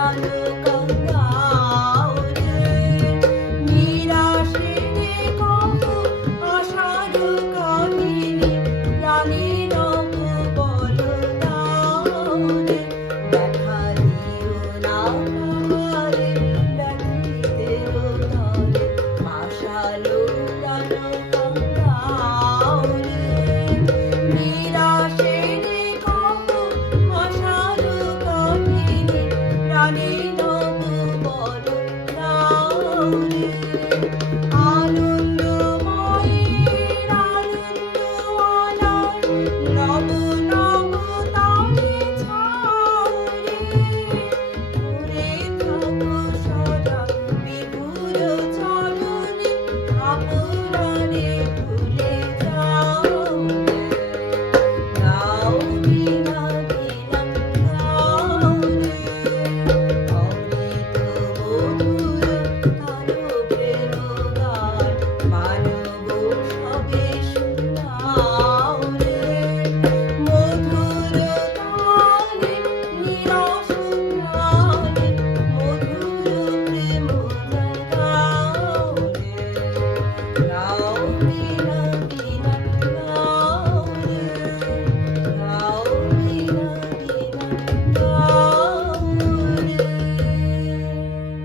Hallelujah. জানি না